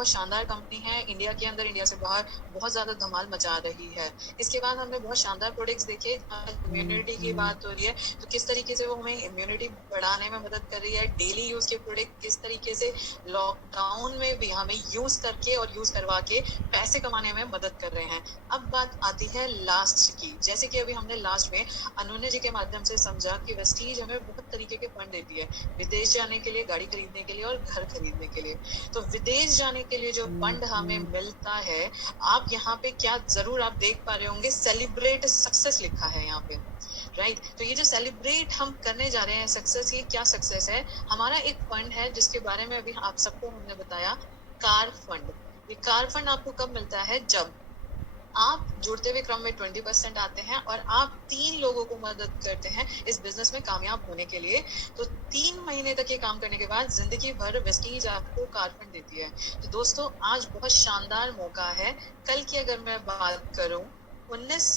बहुत शानदार कंपनी है, इंडिया के अंदर, इंडिया से बाहर बहुत ज़्यादा धमाल मचा रही है। इसके बाद हमने बहुत शानदार प्रोडक्ट्स देखे, इम्यूनिटी की बात हो रही है, तो किस तरीके से वो हमें इम्यूनिटी बढ़ाने में मदद कर रही है। डेली यूज़ के प्रोडक्ट किस तरीके से लॉकडाउन में भी हमें यूज़ करके और यूज़ करवा के पैसे कमाने में मदद कर रहे हैं। अब बात आती है लास्ट की, जैसे कि अभी हमने लास्ट में अनोन्या जी के माध्यम से समझा कि वेस्टीज हमें बहुत तरीके के फंड देती है, विदेश जाने के लिए, गाड़ी खरीदने के लिए और घर खरीदने के लिए। तो विदेश जाने के लिए जो फंड हमें मिलता है, आप यहाँ पे क्या जरूर आप देख पा रहे होंगे, सेलिब्रेट सक्सेस लिखा है यहाँ पे, राइट। तो ये जो सेलिब्रेट हम करने जा रहे हैं सक्सेस, ये क्या सक्सेस है? हमारा एक फंड है जिसके बारे में अभी आप सबको हमने बताया, कार फंड। ये कार फंड आपको कब मिलता है? जब आप जुड़ते हुए क्रम में 20% आते हैं और आप 3 लोगों को मदद करते हैं इस बिजनेस में कामयाब होने के लिए। तो 3 महीने तक ये काम करने के बाद जिंदगी भर वेस्टीज आपको कार फंड देती है। तो दोस्तों, आज बहुत शानदार मौका है। कल की अगर मैं बात करूं, 19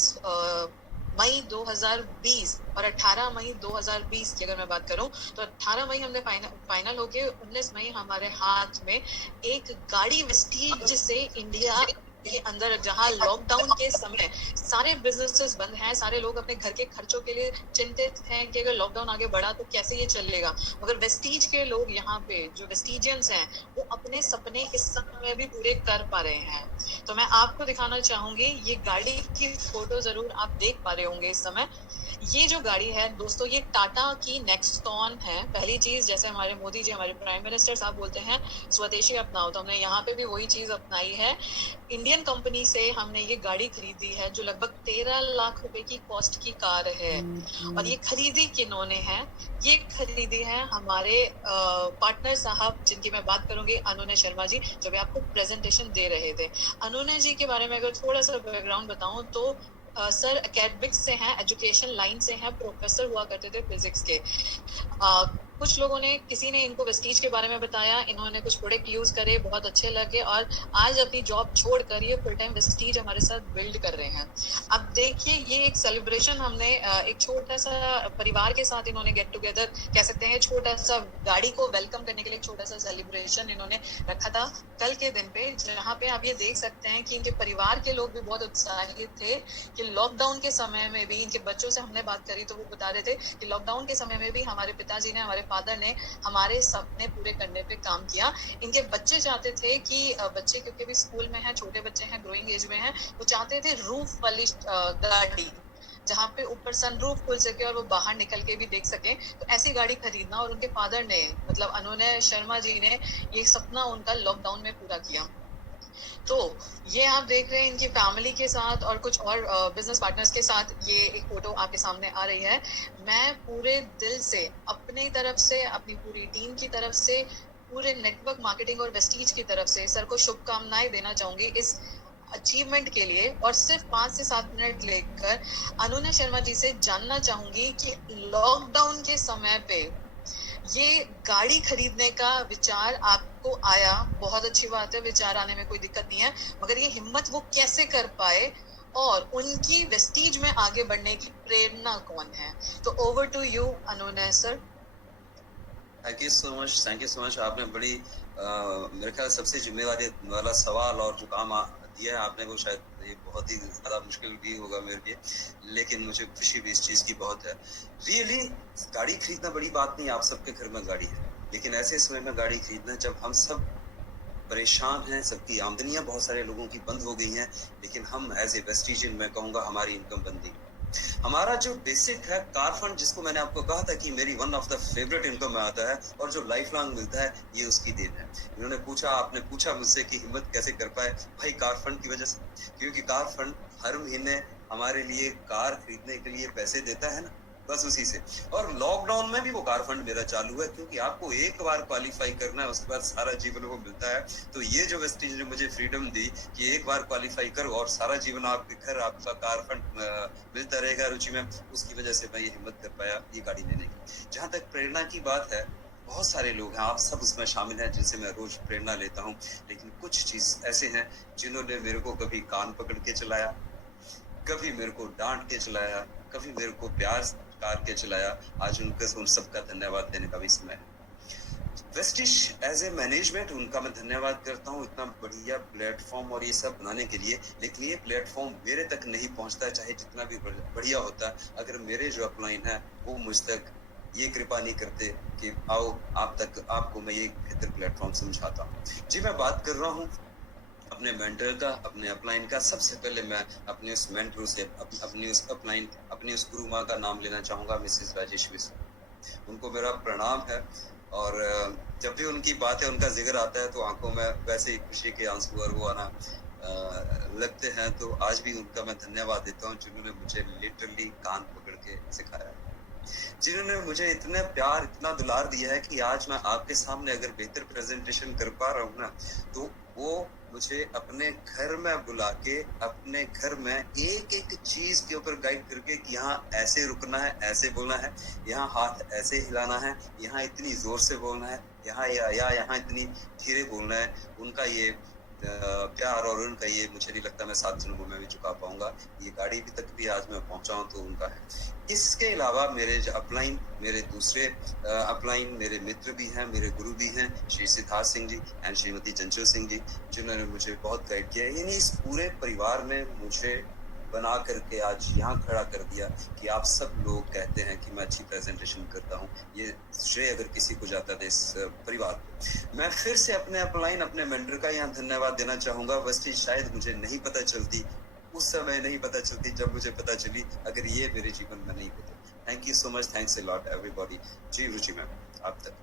मई 2020 और 18 मई 2020 की अगर मैं बात करूं, तो 18 मई हमने फाइनल होके 19 मई हमारे हाथ में एक गाड़ी वेस्टीज से इंडिया के अंदर, जहां लॉकडाउन के समय सारे बिजनेसेस बंद हैं, सारे लोग अपने घर के खर्चों के लिए चिंतित हैं कि अगर लॉकडाउन आगे बढ़ा तो कैसे ये चलेगा, मगर वेस्टीज के लोग यहाँ पे जो वेस्टीजियंस हैं वो अपने सपने इस समय भी पूरे कर पा रहे हैं। तो मैं आपको दिखाना चाहूंगी, ये गाड़ी की फोटो जरूर आप देख पा रहे होंगे इस समय। ये जो गाड़ी है दोस्तों, ये टाटा की नेक्सॉन है। पहली चीज, जैसे हमारे मोदी जी, हमारे प्राइम मिनिस्टर साहब बोलते हैं स्वदेशी अपनाओ, तो हमने यहाँ पे भी वही चीज अपनाई है। इंडियन कंपनी से हमने ये गाड़ी खरीदी है जो लगभग 13 लाख रुपए की कॉस्ट की कार है। और ये खरीदी किन्होंने है? ये खरीदी है हमारे पार्टनर साहब, जिनकी मैं बात करूंगी, अनोन्या शर्मा जी, जो भी आपको प्रेजेंटेशन दे रहे थे। अनोन्या जी के बारे में अगर थोड़ा सा बैकग्राउंड बताऊं तो सर एकेडमिक्स से हैं, एजुकेशन लाइन से हैं, प्रोफेसर हुआ करते थे फिजिक्स के। कुछ लोगों ने, किसी ने इनको वेस्टीज के बारे में बताया, इन्होंने कुछ प्रोडक्ट यूज करे, बहुत अच्छे लगे और आज अपनी जॉब छोड़कर ये फुल टाइम वेस्टीज हमारे साथ बिल्ड कर रहे हैं। अब देखिए, ये एक सेलिब्रेशन हमने एक छोटा सा परिवार के साथ इन्होंने गेट टुगेदर कह सकते हैं, छोटा सा गाड़ी को वेलकम करने के लिए एक छोटा सा सेलिब्रेशन इन्होंने रखा था कल के दिन पे, जहाँ पे आप ये देख सकते हैं कि इनके परिवार के लोग भी बहुत उत्साहित थे कि लॉकडाउन के समय में भी, इनके बच्चों से हमने बात करी तो वो बता रहे थे कि लॉकडाउन के समय में भी हमारे पिताजी ने, हमारे फादर ने हमारे सपने पूरे करने पे काम किया। इनके बच्चे चाहते थे कि बच्चे, क्योंकि भी स्कूल में हैं, छोटे बच्चे हैं, ग्रोइंग एज में हैं, वो चाहते थे रूफ वाली गाड़ी, जहाँ पे ऊपर सनरूफ खुल सके और वो बाहर निकल के भी देख सके। तो ऐसी गाड़ी खरीदना, और उनके फादर ने, मतलब अनोन्या शर्मा जी ने, ये सपना उनका लॉकडाउन में पूरा किया। तो ये आप देख रहे हैं इनकी फैमिली के साथ और कुछ और बिजनेस पार्टनर्स के साथ, ये एक फोटो आपके सामने आ रही है। मैं पूरे दिल से, अपनी तरफ से, अपनी पूरी टीम की तरफ से, पूरे नेटवर्क मार्केटिंग और वेस्टीज की तरफ से सर को शुभकामनाएं देना चाहूंगी इस अचीवमेंट के लिए। और सिर्फ 5 से 7 मिनट लेकर अनोन्या शर्मा जी से जानना चाहूंगी कि लॉकडाउन के समय पे ये गाड़ी खरीदने का विचार आपको आया, बहुत अच्छी बात है, विचार आने में कोई दिक्कत नहीं है, मगर ये हिम्मत वो कैसे कर पाए और उनकी वेस्टीज में आगे बढ़ने की प्रेरणा कौन है? तो over to you Ananya sir. Thank you so much. आपने बड़ी मेरे ख्याल सबसे जिम्मेवारी वाला सवाल और जो काम दिया है आपने, वो शायद ये बहुत ही ज्यादा मुश्किल भी होगा मेरे लिए, लेकिन मुझे खुशी भी इस चीज की बहुत है। रियली गाड़ी खरीदना बड़ी बात नहीं, आप सबके घर में गाड़ी है, लेकिन ऐसे समय में गाड़ी खरीदना जब हम सब परेशान हैं, सबकी आमदनियां बहुत सारे लोगों की बंद हो गई हैं, लेकिन हम एज ए वेस्टीजियन, मैं कहूंगा हमारी इनकम बंद नहीं। हमारा जो बेसिक है कार फंड, जिसको मैंने आपको कहा था कि मेरी one of the favourite income में आता है और जो लाइफ लॉन्ग मिलता है, ये उसकी देन है। इन्होंने पूछा, आपने पूछा मुझसे कि हिम्मत कैसे कर पाए, भाई कार फंड की वजह से, क्योंकि कार फंड हर महीने हमारे लिए कार खरीदने के लिए पैसे देता है ना, बस उसी से। और लॉकडाउन में भी वो कार फंड मेरा चालू है, क्योंकि आपको एक बार क्वालिफाई करना है, उसके बाद सारा जीवन वो मिलता है। तो ये जो वेस्टीज ने मुझे फ्रीडम दी कि एक बार क्वालिफाई करो और सारा जीवन आपके घर आपका कार फंड मिलता रहेगा रुचि में, उसकी वजह से मैं ये हिम्मत कर पाया ये गाड़ी लेने की। जहाँ तक प्रेरणा की बात है, बहुत सारे लोग हैं, आप सब उसमें शामिल हैं, जिनसे मैं रोज प्रेरणा लेता हूँ, लेकिन कुछ चीज ऐसे हैं जिन्होंने मेरे को कभी कान पकड़ के चलाया, कभी मेरे को डांट के चलाया, कभी मेरे को प्यार कार के चलाया। आज उनके उन सबका धन्यवाद देने का भी समय है। वेस्टिज एज ए मैनेजमेंट उनका मैं धन्यवाद करता हूँ इतना बढ़िया प्लेटफॉर्म और ये सब बनाने के लिए, लेकिन ये प्लेटफॉर्म मेरे तक नहीं पहुंचता चाहे जितना भी बढ़िया होता अगर मेरे जो अपलाइन है वो मुझ तक ये कृपा नहीं करते कि आओ आप तक आपको मैं ये बेहतर प्लेटफॉर्म समझाता हूँ। जी मैं बात कर रहा हूँ अपने मेंटर का, अपने अपलाइन का। सबसे पहले मैं अपने उस मेंटर से अपनी उस अपलाइन अपनी उस गुरु माँ का नाम लेना चाहूँगा, मिसेस राजेश्वरी सर। उनको मेरा प्रणाम है और जब भी उनकी बात है उनका जिक्र आता है तो आंखों में वैसे ही खुशी के आंसू और वो आना लगते हैं। तो आज भी उनका मैं धन्यवाद देता हूँ जिन्होंने मुझे लिटरली कान पकड़ के सिखाया, जिन्होंने मुझे इतना प्यार इतना दुलार दिया है कि आज मैं आपके सामने अगर बेहतर प्रेजेंटेशन कर पा रहा हूँ ना तो वो मुझे अपने घर में बुला के अपने घर में एक एक चीज के ऊपर गाइड करके कि यहाँ ऐसे रुकना है, ऐसे बोलना है, यहाँ हाथ ऐसे हिलाना है, यहाँ इतनी जोर से बोलना है, यहाँ या यहाँ इतनी धीरे बोलना है। उनका ये प्यार और उनका ये मुझे नहीं लगता मैं 7 जन्मों में भी चुका पाऊंगा। ये गाड़ी भी तक भी आज मैं पहुंचा हूं तो उनका है। इसके अलावा मेरे जो अपलाइन मेरे दूसरे अपलाइन मेरे मित्र भी हैं, मेरे गुरु भी हैं, श्री सिद्धार्थ सिंह जी एंड श्रीमती चंचल सिंह जी, जिन्होंने मुझे बहुत गाइड किया है। यानी इस पूरे परिवार ने मुझे बना करके आज यहाँ खड़ा कर दिया कि आप सब लोग कहते हैं कि मैं अच्छी प्रेजेंटेशन करता हूँ। ये श्रेय अगर किसी को जाता था इस परिवार को। मैं फिर से अपने अपलाइन अपने मेंटर का यहाँ धन्यवाद देना चाहूंगा। वैसे शायद मुझे नहीं पता चलती, उस समय नहीं पता चलती जब मुझे पता चली अगर ये मेरे जीवन में नहीं होता। Thank you so much, thanks a lot everybody. जी रुचि मैम आप तक।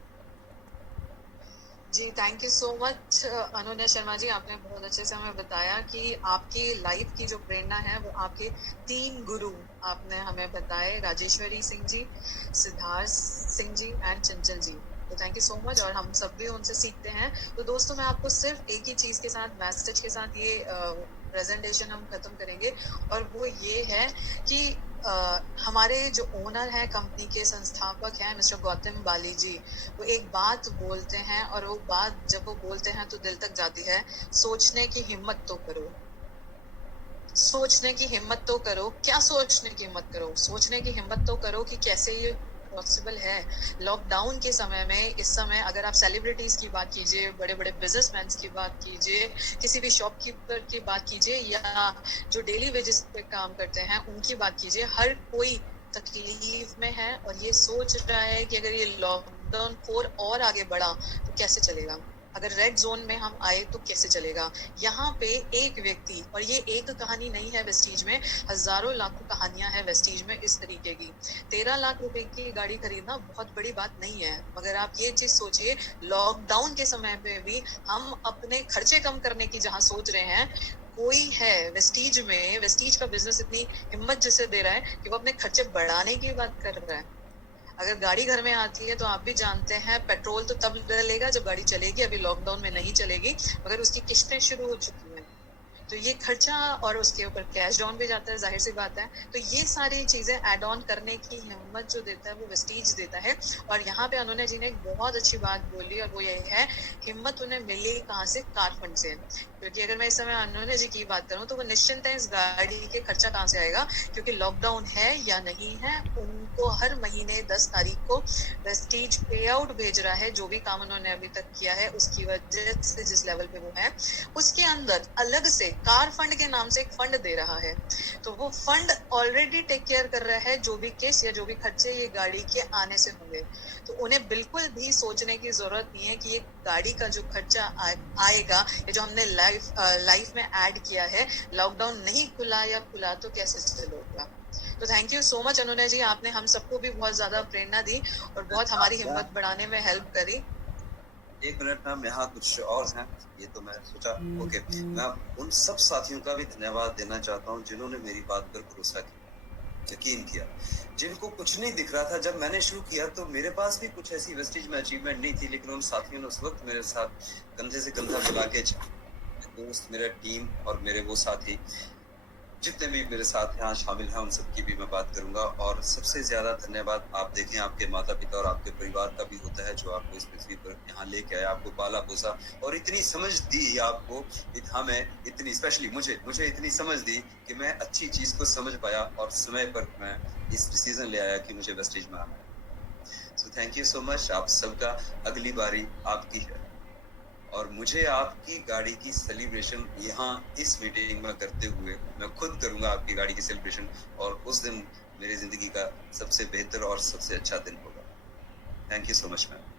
जी thank you so much Ananya Sharma ji, आपने बहुत अच्छे से हमें बताया कि आपकी लाइफ की जो प्रेरणा है वो आपके 3 गुरु आपने हमें बताए, राजेश्वरी सिंह जी, सिद्धार्थ सिंह जी एंड चंचल जी। तो थैंक यू सो मच और हम सब भी उनसे सीखते हैं। तो दोस्तों मैं आपको सिर्फ एक ही चीज के साथ मैसेज के साथ ये प्रेजेंटेशन हम खत्म करेंगे और वो ये है कि हमारे जो ओनर हैं कंपनी के संस्थापक हैं मिस्टर गौतम बाली जी, वो एक बात बोलते हैं और वो बात जब वो बोलते हैं तो दिल तक जाती है। सोचने की हिम्मत तो करो, सोचने की हिम्मत तो करो। क्या सोचने की हिम्मत करो? सोचने की हिम्मत तो करो कि कैसे ये पॉसिबल है। लॉकडाउन के समय में, इस समय अगर आप सेलिब्रिटीज की बात कीजिए, बड़े बड़े बिजनेसमैन की बात कीजिए, किसी भी शॉपकीपर की बात कीजिए या जो डेली वेजेस पे काम करते हैं उनकी बात कीजिए, हर कोई तकलीफ में है और ये सोच रहा है कि अगर ये लॉकडाउन 4 और आगे बढ़ा तो कैसे चलेगा, अगर रेड जोन में हम आए तो कैसे चलेगा। यहाँ पे एक व्यक्ति, और ये एक कहानी नहीं है वेस्टीज में, हजारों लाखों कहानियां हैं वेस्टीज में इस तरीके की। 13 लाख रुपए की गाड़ी खरीदना बहुत बड़ी बात नहीं है, मगर आप ये चीज सोचिए लॉकडाउन के समय पे भी हम अपने खर्चे कम करने की जहाँ सोच रहे हैं, कोई है वेस्टीज में, वेस्टीज का बिजनेस इतनी हिम्मत जिसे दे रहा है कि वो अपने खर्चे बढ़ाने की बात कर रहा है। अगर गाड़ी घर में आती है तो आप भी जानते हैं पेट्रोल तो तब डलेगा जब गाड़ी चलेगी, अभी लॉकडाउन में नहीं चलेगी, मगर उसकी किस्तें शुरू हो चुकी हैं तो ये खर्चा और उसके ऊपर कैश डाउन भी जाता है, जाहिर सी बात है। तो ये सारी चीजें ऐड ऑन करने की हिम्मत जो देता है वो वेस्टीज देता है। और यहाँ पे अनुन्या जी ने एक बहुत अच्छी बात बोली और वो ये है, हिम्मत उन्हें मिली कहाँ से? कार फंड से। क्योंकि अगर मैं इस समय अनुन्या जी की बात करूँ तो वो निश्चिंत है इस गाड़ी के खर्चा कहाँ से आएगा, क्योंकि लॉकडाउन है या नहीं है, उनको हर महीने 10 तारीख को वेस्टीज पे आउट भेज रहा है। जो भी काम उन्होंने अभी तक किया है उसकी वजह से जिस लेवल पे वो है, उसके अंदर अलग से कार फंड के नाम से एक फंड दे रहा है। तो वो फंड ऑलरेडी टेक केयर कर रहा है जो भी केस या जो भी खर्चे ये गाड़ी के आने से होंगे। तो उन्हें बिल्कुल भी सोचने की जरूरत नहीं है कि ये गाड़ी का जो खर्चा आएगा, ये जो हमने लाइफ में ऐड किया है, लॉकडाउन नहीं खुला या खुला तो कैसे चलेगा। तो थैंक यू सो मच अनुन्या जी, आपने हम सबको भी बहुत ज्यादा प्रेरणा दी और बहुत हमारी हिम्मत बढ़ाने में हेल्प करी। एक मिनट मैम, यहाँ कुछ और हैं, ये तो मैं सोचा ओके। मैं उन सब साथियों का भी धन्यवाद देना चाहता हूँ जिन्होंने मेरी बात पर भरोसा किया, यकीन किया, जिनको कुछ नहीं दिख रहा था। जब मैंने शुरू किया तो मेरे पास भी कुछ ऐसी वेस्टेज में अचीवमेंट नहीं थी, लेकिन उन साथियों ने उस वक्त मेरे साथ कंधे से कंधा मिला के, दोस्त, मेरा टीम और मेरे वो साथी जितने भी मेरे साथ यहाँ शामिल हैं उन सबकी भी मैं बात करूंगा। और सबसे ज्यादा धन्यवाद आप देखें आपके माता पिता और आपके परिवार का भी होता है, जो आपको इस पृथ्वी पर यहाँ लेके आया, आपको पाला पोसा और इतनी समझ दी आपको, हमें इतनी, स्पेशली मुझे इतनी समझ दी कि मैं अच्छी चीज को समझ पाया और समय पर मैं इस डिसीजन ले आया कि मुझे वेस्टेज में आना है। So thank you so much. आप सबका अगली बारी आपकी है और मुझे आपकी गाड़ी की सेलिब्रेशन यहाँ इस मीटिंग में करते हुए मैं खुद करूंगा आपकी गाड़ी की सेलिब्रेशन, और उस दिन मेरी जिंदगी का सबसे बेहतर और सबसे अच्छा दिन होगा। Thank you so much ma'am.